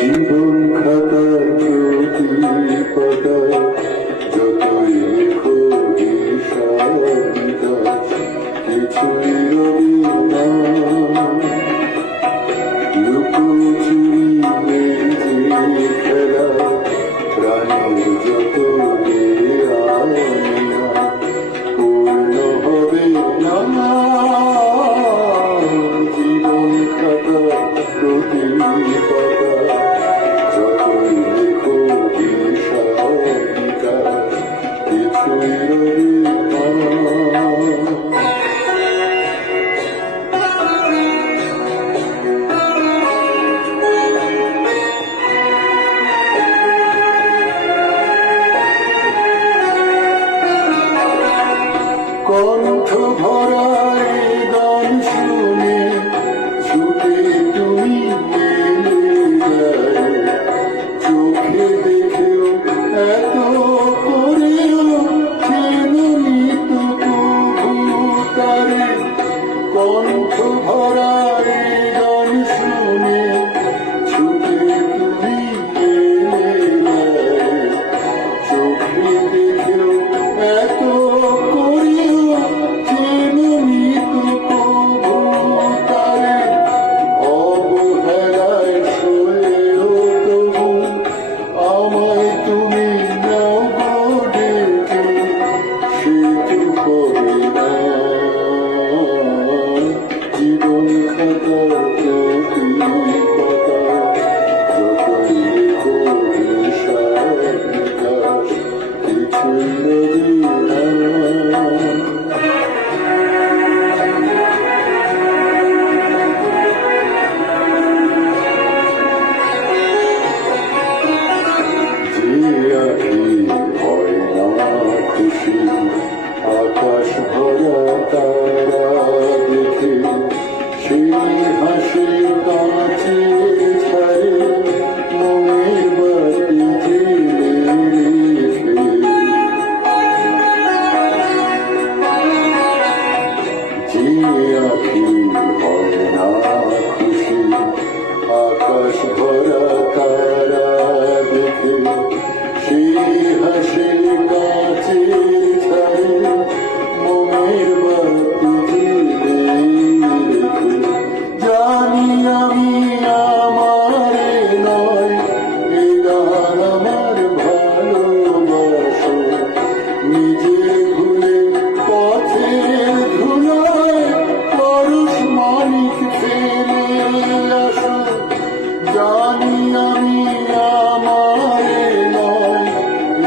জীবন খাতার প্রতি পাতায় যতই লেখো হিসাব নিকাশ কিছুই রবি না। লুকোচুরি মেঝে খেলা প্রাণীর যত আনিয়া পূর্ণ হবে না। জীবন খাতার প্রতি কণ্ঠ ভরা গান শুনে ছুটে তুমি চোখে দেখেও এত করেও চেননি তো তারে। কণ্ঠ ভরা গান শুনে ছুটে তুমি চোখে দেখেও এত জীবন খাতার প্রতি পাতায় যতই লেখো হিসাব নিকাশ কিছুই রবি না। যে আখি হয় না খুশি আকাশ ভরা তারা দেখে সেই হাসির কাছে ছাড়ে মনের বাতি জেলে রেখে। যে আখি হয় না খুশি আকাশ ভরা তারা দেখে সেই হাসির কাছে ছাড়ে মনের বাতি জেলে রেখে। জানি আমি আমারে নয় এ গান আমার ভালোবাসো, নিজে ভুলে পথের ধুলায় পরশ মানিক ফেলে আসো। জানি আমি আমারে নয়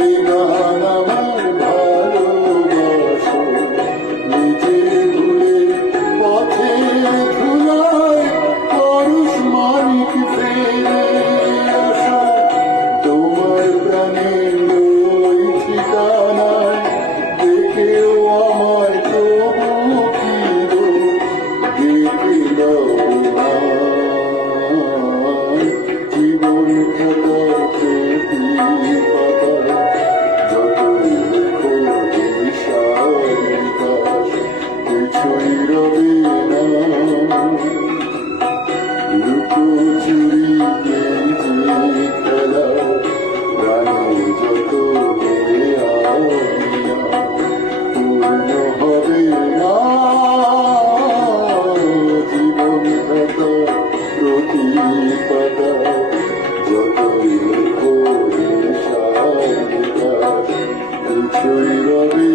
এ গান আমার ভালোবাসো, নিজে ভুলে পথের ধুলায় পরশ মানিক ফেলে আসো। তোমার প্রাণের ওই ঠিকানায় দেখেও আমায় তবু কি গো দেখে দাও না। জীবন খাতার প্রতি পাতায় যতই লেখো হিসাব নিকাশ কিছুই রবি না। লুকোচুরি মেঝে খেলা প্রাণীর যত আনিয়া পূর্ণ হবে না। জীবন খাতার প্রতি পাতায় যতই লেখো হিসাব নিকাশ কিছুই রবি